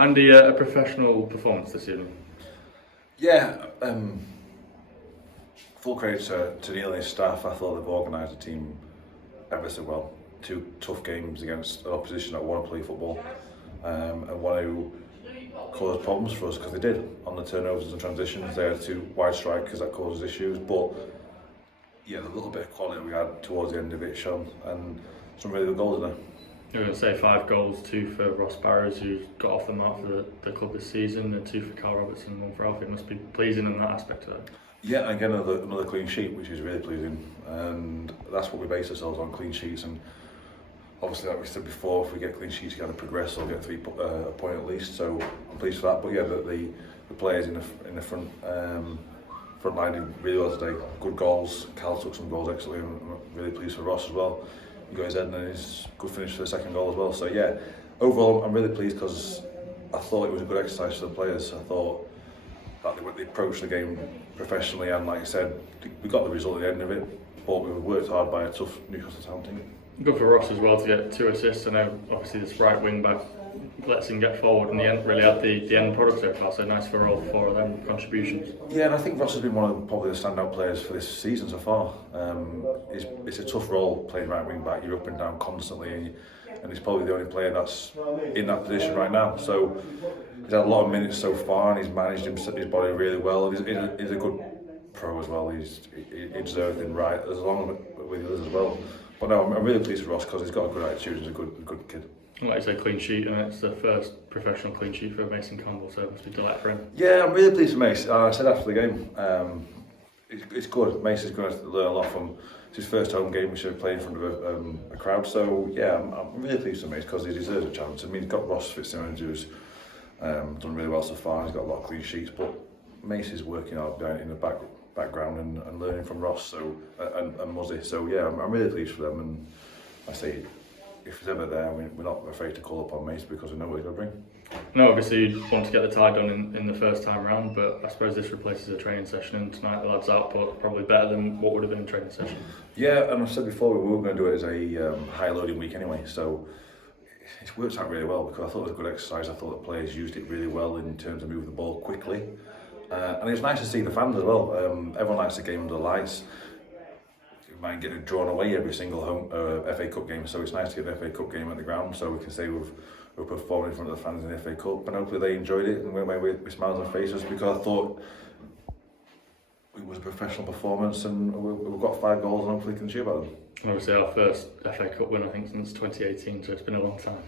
Andy, a professional performance this evening. Yeah, full credit to Neil and his staff. I thought they've organised the team ever so well. 2 tough games against an opposition that want to play football and want to cause problems for us, because they did on the turnovers and transitions. They had 2 wide strikers that causes issues, but yeah, the little bit of quality we had towards the end of it shone, and some really good goals in there. You're going to say 5 goals, 2 for Ross Barrows, who's got off the mark for the club this season, and 2 for Carl Robertson and 1 for Alfie. It must be pleasing in that aspect of it. Yeah, again another clean sheet, which is really pleasing, and that's what we base ourselves on, clean sheets. And obviously, like we said before, if we get clean sheets, you got to progress or get a point at least. So I'm pleased for that. But yeah, the players in the front line did really well today. Good goals. Cal took some goals excellently. I'm really pleased for Ross as well. He got his head and his good finish for the second goal as well. So yeah, overall I'm really pleased, because I thought it was a good exercise for the players. I thought that they approached the game professionally, and like I said, we got the result at the end of it, but we worked hard by a tough Newcastle Town team. Good for Ross as well to get 2 assists. I know obviously this right wing back lets him get forward, and the end really had the end product so far, so nice for all 4 of them contributions. Yeah, and I think Ross has been one of probably the standout players for this season so far. It's a tough role playing right wing back. You're up and down constantly, and he's probably the only player that's in that position right now. So he's had a lot of minutes so far, and he's managed his body really well. He's a good pro as well. He does everything right, as long with others as well. But no, I'm really pleased with Ross, because he's got a good attitude. He's a good kid. Like you say, clean sheet, and it's the first professional clean sheet for Mason Campbell, so it must be a delight for him. Yeah, I'm really pleased with Mace. I said after the game, it's good. Mace is going to learn a lot from his first home game, which he played in front of a crowd. So yeah, I'm really pleased with Mace, because he deserves a chance. I mean, he's got Ross Fitzsimmons, who's done really well so far. He's got a lot of clean sheets, but Mace is working hard in the background and learning from Ross, so and Muzzy. So yeah, I'm really pleased for them, and I say, if he's ever there, we're not afraid to call upon Mace, because we know what he's going to bring. No, obviously you want to get the tie done in the first time round, but I suppose this replaces a training session, and tonight the lads' output probably better than what would have been a training session. Yeah, and I said before, we were going to do it as a high loading week anyway, so it's worked out really well, because I thought it was a good exercise. I thought the players used it really well in terms of moving the ball quickly, and it was nice to see the fans as well. Everyone likes the game under the lights. Might get it drawn away every single home FA Cup game, so it's nice to get the FA Cup game at the ground, so we can say we've performed in front of the fans in the FA Cup, and hopefully they enjoyed it and went away with smiles on their faces, because I thought it was a professional performance, and we've got 5 goals, and hopefully can cheer about them. Obviously our first FA Cup win, I think, since 2018, so it's been a long time.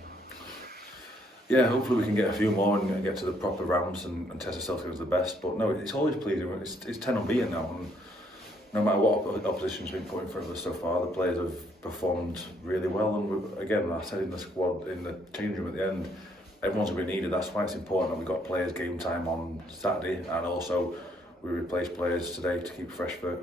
Yeah, hopefully we can get a few more and get to the proper rounds and test ourselves against the best. But no, it's always pleasing. It's 10 unbeaten now, and no matter what opposition's been put in front of us so far, the players have performed really well. And again, I said in the squad, in the changing room at the end, everyone's going to be needed. That's why it's important that we got players game time on Saturday, and also we replaced players today to keep fresh for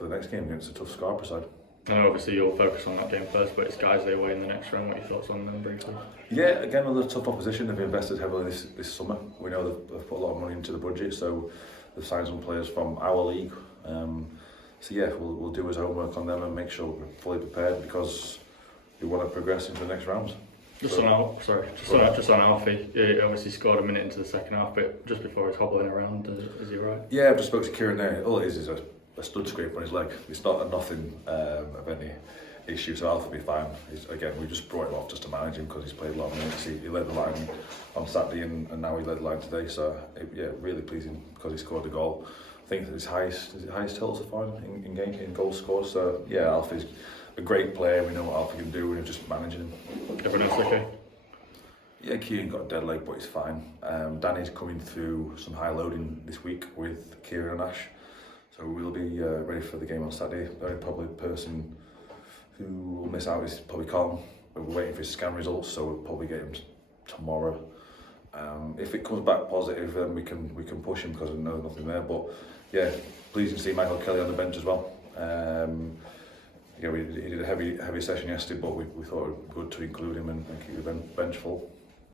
the next game against a tough Scarborough side. I know obviously you'll focus on that game first, but it's Guiseley away in the next round. What are your thoughts on them briefly? Yeah, again, another tough opposition. They've invested heavily this summer. We know they've put a lot of money into the budget, so they've signed some players from our league. So yeah, we'll do his homework on them and make sure we're fully prepared, because we want to progress into the next round. Just on Alfie, he obviously scored a minute into the second half, but just before he's hobbling around, is he right? Yeah, I've just spoke to Kieran there. All it is a stud scrape on his leg. It's not nothing of any issue, so Alfie will be fine. Again, we just brought him off just to manage him, because he's played a lot of minutes. He led the line on Saturday, and now he led the line today, so yeah, really pleasing, because he scored the goal. I think it's his highest total so far in goals scored. So yeah, Alfie's a great player. We know what Alfie can do, and we're just managing him. Everyone else okay? Yeah, Kieran got a dead leg, but he's fine. Danny's coming through some high loading this week with Kieran and Ash, so we'll be ready for the game on Saturday. The only probably person who will miss out is probably Colin. We're waiting for his scan results, so we'll probably get him tomorrow. If it comes back positive, then we can push him, because we know nothing there. But yeah, pleasing to see Michael Kelly on the bench as well. Yeah, he did a heavy session yesterday, but we thought it would be good to include him and keep the bench full.